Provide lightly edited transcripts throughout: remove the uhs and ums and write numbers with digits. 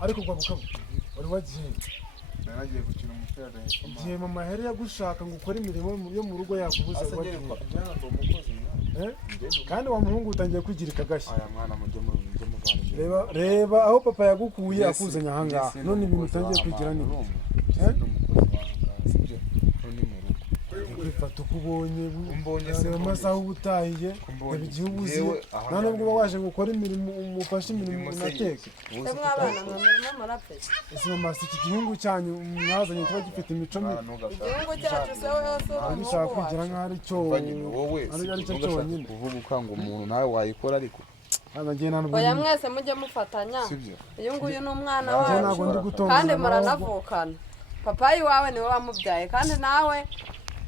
ariko kwa bukabo wari wagiye naragiye gukina umupira agahita igihe mama yari yagushaka ngo ukore imirimo yo mu rugo yakubuza wagiye kandi wa muhungu utangiye kwigirika gashya aya mwana mujye muvana reba aho papa yagukuye akuzanya ahangaha none ibintu utangiye kwigira ni kwifata uko ubonye amasaha uba utahiye reba igihugu uziye nta nubwo uba waje ngo ukore imirimo umufashe imirimo unateke ese mama si iki gihugu cyanyu mwazanye kiba gifite imico mibi igihugu cyacu se wese gishaka kugira nk'aho ari cyo cyonyine uvuga ukanga umuntu nawe wayikora ariko oya mwese mujye mufatanya uyu nguyu ni umwana wacu kandi muranavukana papa iwawe niwe wamubyaye kandi nawe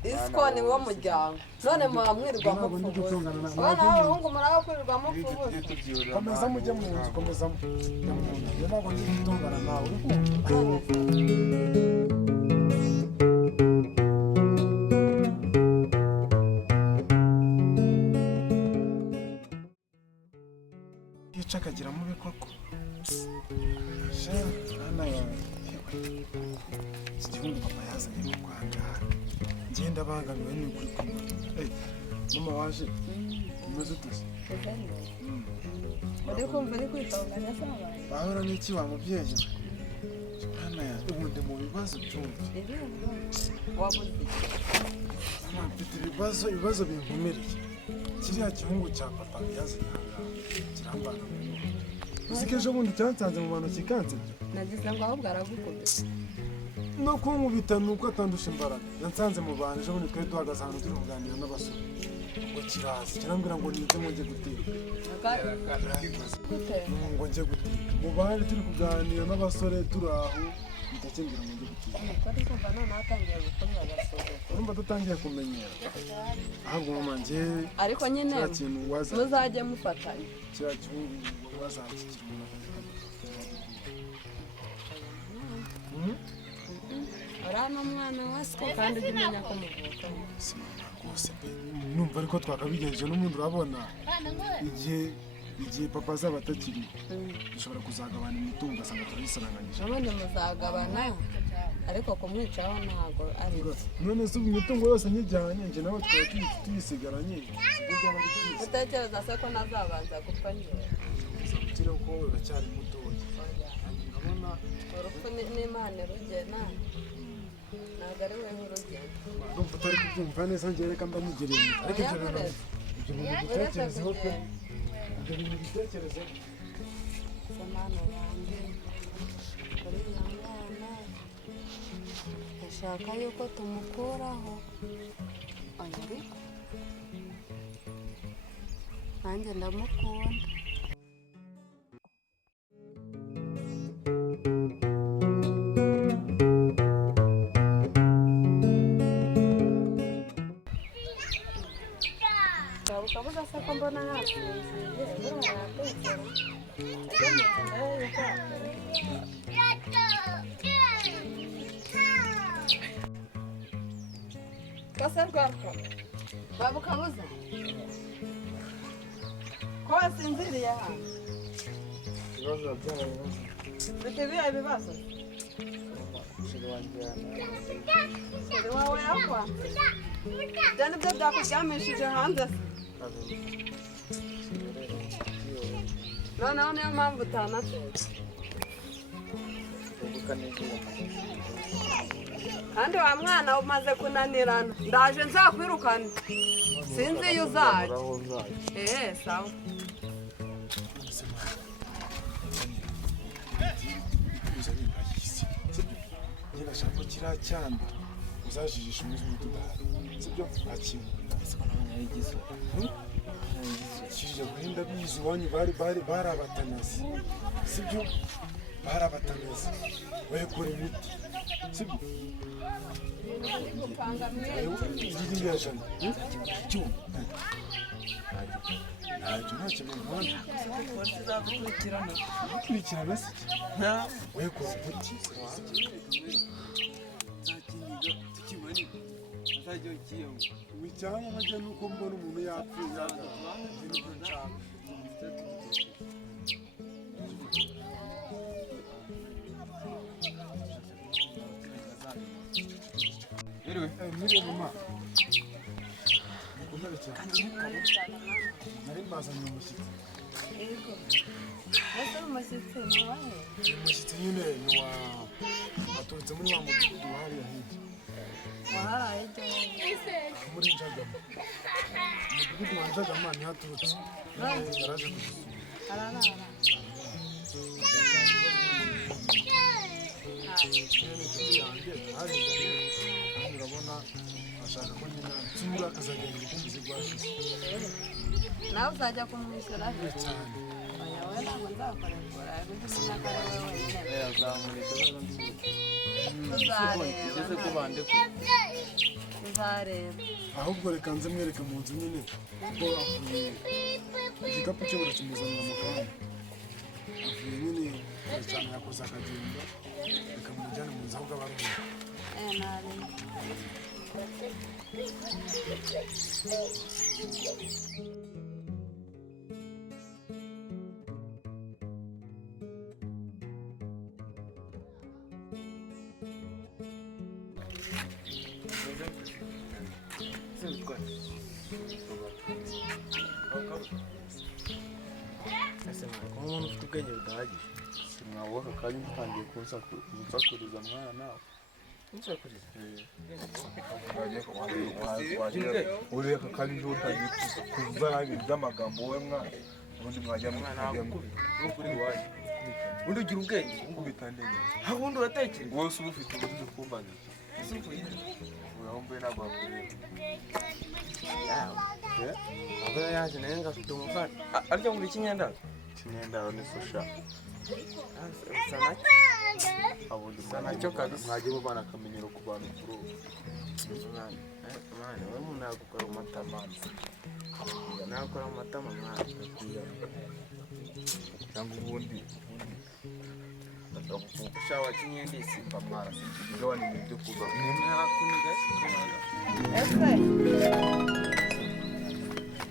isiko ni wo muryango none muba mwirirwa mupfubuza abana b'abahungu muraba kwirirwa mupfubuza komeza mujye mu nzu komeza mu nzu ntabwo ndi gutongana nawe yica akagira mubi koko hano iki gihugu papa yazanye mu Rwanda ngenda bangamiwe n'ukuri kumwe mama waje umeze utuse uri kumva uri kwitonganya sawa bahora n'iki wa mubyeyi hano ubundi mu bibazo byumve mfite ibibazo binkomereye kiriya gihungu cya papa yazanye ahangaha kirambangamiye uzi ko ejo bundi cyansanze mu mantoki kansebye nagize ngo ahubwo aragukubita no kunkubita ni uko atandusha imbaraga yansanze mu bantu ejo bundi twari duhagaze ahantu turi kuganira n'abasore ngo kiraza kirambwira ngo nize ngo njye guteka ngo njye guteka mu bandi turi kuganira n'abasore turi aho ndakimbwira ngo njye guteka urumva dutangiye kumenyera ahubwo mama njye ariko nyine muzajye mufatanya kiriya gihugu bazakikira uriya ni umwana wa siko kandi ujya umenya ko muvukamo rwose numva ariko twakabigenje n'ubundi urabona igihe papa azaba atakiriho dushobora kuzagabana imitungo ugasanga turayisaranganyije ubundi muzagabana ariko kumwicaho ntabwo ari none se ubu imitungo yose nkijyanye njye nawe twaba tuyisigaranye utekereza se ko nazabanza gupfa njyewe uzamukire kuko wowe uracyari mutoya urabona urupfu n'Imana rugena ntabwo ari weho urugendo ndumva utari kubyumva neza njye reka mbamugereye ariko ibyo bintu bitekerezeho pe ibyo bintu bitekerezeho samana yanjye uriya mwana ndashaka yuko tumukuraho ariko nanjye ndamukunda ukavuga se ko mbona hasinziye urabona yatekera ajya mu nzira ye kose rwaka baba ukabuza ko wasinziriye hano ibibazo byabaye bite biba ibibazo sheri wawe yakwa ibyo nibyo byakuryamishije hanze noneho niyo mpamvu utanatetse kandi wa mwana umaze kunanirana ndaje nzakwirukana sinzi iyo uzaje sawa ndashaka ko kiriya cyanda uzajijisha umuzungu tudahari sibyo akimunda kije guhinda bizi wanyu bari abatanazi sibyo bari abatanazi bayikora imiti sibyo iri ya jana icyuma ntacyo mu muhanda gukurikirana se bayikora umuti wicyanga nkajya nuko mbona umuntu yapfuye Mwiriwe mama. Mukomere cyane. Nari mbazanye umushyitsi. Yego. Ese umushyitsi ni uwahe? Umushyitsi nyine ni wa aturutse muri wa mudugudu hariya hirya. Waharaye ite? Muri Njagama. Umudugudu wa Njagama niho aturutse. Yaraje kudusura. Ararara. Urabona ashaka ko nyine nsura akazagenda ubukunzi bwashize. Nawe uzajya kumwishyura cyane. oya we ntabwo nzakorerwa ariko imyaka ari wowe wenyine tuzareba ahubwo reka nze mwereke mu nzu nyine kuko avuye igikapu cye barakimuzanira mu kanya avuye nyine cyane yakoze akagenda reka mujyane mu nzu ahubwo abaruhuka. nareba umuntu ufite ubwenge budahagije Sinabona kandi ntangiye kunsakuriza mwana nawe. unsakuriza Uriya kandi ndio utangiye kuzana ibintu by'amagambo we mwana. Ubundi mwajya n'ukuri iwanyu ubundi ugira ubwenge mukubita neza. aho ubundi uratekereza Wose uba ufite uburyo kumbana. Wumve ntabwo wakureba. aba yaje nawe ngafite umufana arya ngo ikinyenda Kinyenda ni susha. usa nacyo Abundi nacyo kabisa. Mwajye mubana akamenyero ku bantu kuri ubu. mwana we umuntu yagukora mu matama nagukora mu matama mwana Cyangwa ubundi ushawa kinyenda isimba mara sigabanya ibintu byo kuza. ntakuniga ese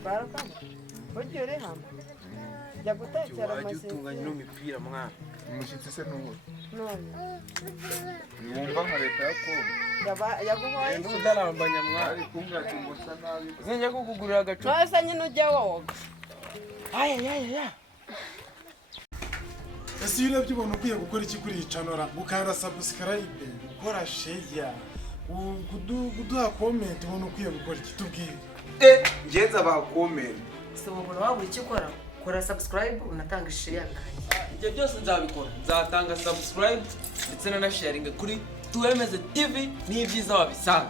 barakama burya uri hano jya gutekera wajya utunganya amashyitsi n'imipira mwana Umushyitsi se n'ubu. none Wumva nka leta ya Kongo. yaguhoye ndi udarambanya mwana Ari kumbwira ngo usa nabi. sinjya kukugurira agacupa nose nyine ujye woga aya Ese iyo urebye ubona ukwiye gukora iki kuri iyi canora gukanda subscribe gukora share kuduha comment ubona ukwiye gukora iki tubwire. Ngenza bakomera. si umuntu wabura icyo ukora kora subscribe unatanga ishusho yanjye ibyo byose nzabikora nzatanga subscribe ndetse na sharing kuri Tuwemeze TV n'ibyiza wabisanga